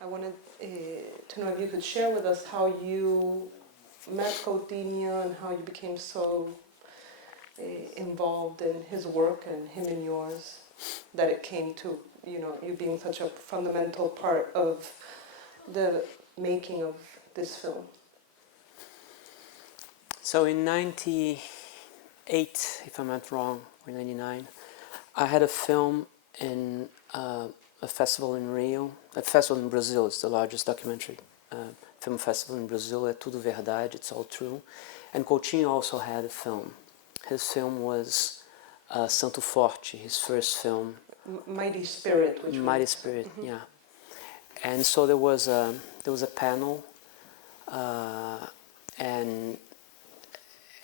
I wanted to know if you could share with us how you met Coutinho and how you became so involved in his work and him in yours, that it came to, you know, you being such a fundamental part of the making of this film. So in 98, if I'm not wrong, or 99, I had a film in a festival in Rio, a festival in Brazil. It's the largest documentary film festival in Brazil. É tudo verdade, it's all true. And Coutinho also had a film. His film was Santo Forte, his first film. Mighty Spirit. Mighty Spirit, yeah. And so there was a panel, and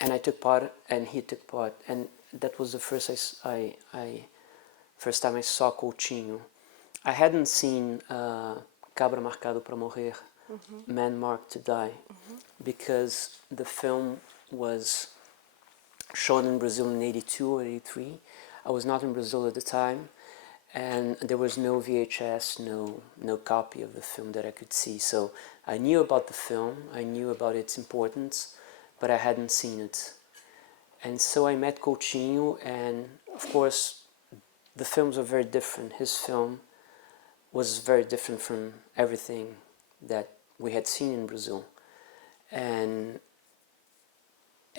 I took part, and he took part, and that was the first first time I saw Coutinho. I hadn't seen Cabra Marcado para Morrer, Man Marked to Die, because the film was shown in Brazil in 82 or 83. I was not in Brazil at the time, and there was no VHS, no copy of the film that I could see. So I knew about the film, I knew about its importance, but I hadn't seen it. And so I met Coutinho, and of course the films are very different. His film was very different from everything that we had seen in Brazil. And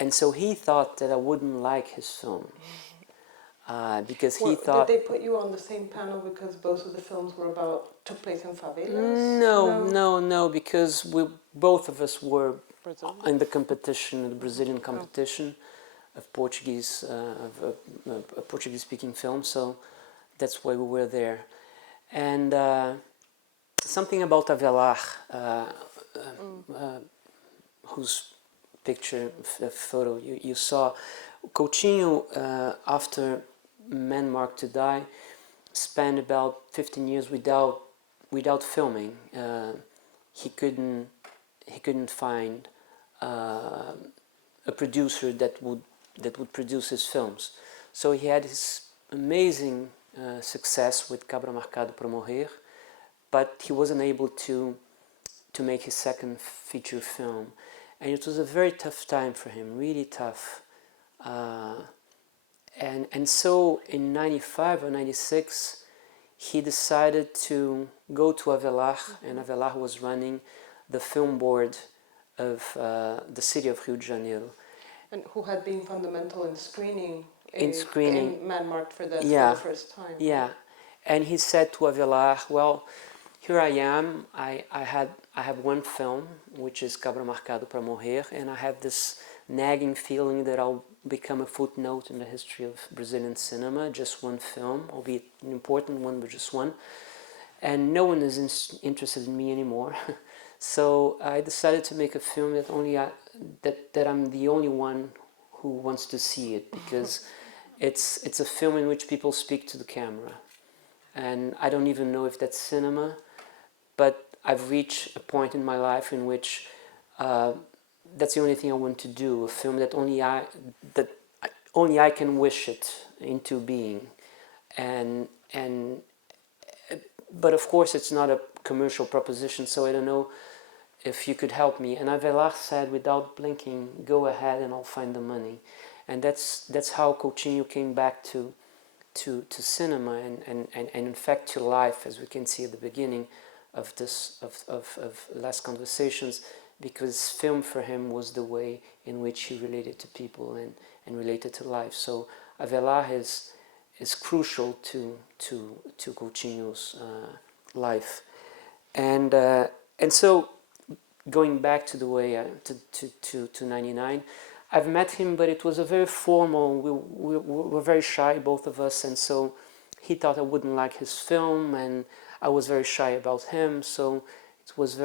so he thought that I wouldn't like his film. Because he thought... Did they put you on the same panel because both of the films took place in favelas? No, because both of us were in the competition, the Brazilian competition of Portuguese, a Portuguese-speaking film, so that's why we were there. And something about Avelar, whose photo you saw, Coutinho, after Man Marked to Die, spent about 15 years without filming. He couldn't find a producer that would produce his films. So he had his amazing success with Cabra Marcado para Morrer, but he wasn't able to make his second feature film. And it was a very tough time for him, really tough. And so in 95 or 96, he decided to go to Avelar, and Avelar was running the film board of the city of Rio de Janeiro. And who had been fundamental in screening Man Marked for the first time. Yeah, and he said to Avelar, well, here I am, I have one film, which is Cabra Marcado para Morrer, and I have this nagging feeling that I'll become a footnote in the history of Brazilian cinema, just one film, albeit an important one, but just one. And no one is interested in me anymore. So I decided to make a film that I'm the only one who wants to see it, because it's a film in which people speak to the camera. And I don't even know if that's cinema, but I've reached a point in my life in which that's the only thing I want to do, a film that only I can wish it into being. But of course it's not a commercial proposition, so I don't know if you could help me. And Avelar said, without blinking, go ahead and I'll find the money. And that's how Coutinho came back to cinema and in fact to life, as we can see at the beginning of this of Last Conversations, because film for him was the way in which he related to people and related to life. So Avelar is crucial to Coutinho's life, and so going back to the way to 99, I've met him, but it was a very formal. We were very shy, both of us, and so he thought I wouldn't like his film, and I was very shy about him. So it was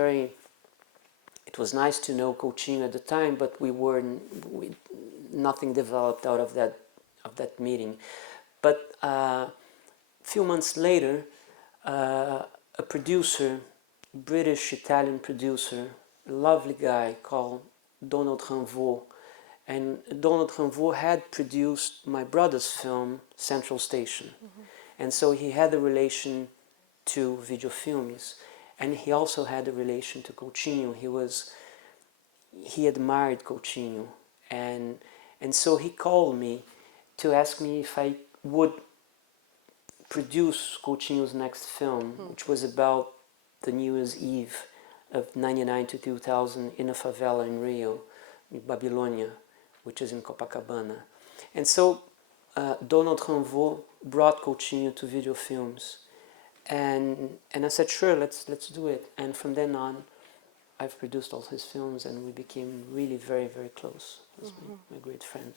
nice to know Coutinho at the time, but nothing developed out of that meeting. But a few months later, a producer, British-Italian producer, a lovely guy called Donald Ranvaux, and Donald Ranvaux had produced my brother's film, Central Station. And so he had a relation to videofilmes. And he also had a relation to Coutinho. He admired Coutinho, and so he called me to ask me if I would produce Coutinho's next film, which was about the New Year's Eve of 99 to 2000 in a favela in Rio, in Babilônia, which is in Copacabana. And so Donald Ranvaux brought Coutinho to video films, and I said, sure, let's do it. And from then on, I've produced all his films, and we became really very, very close. He was my great friend.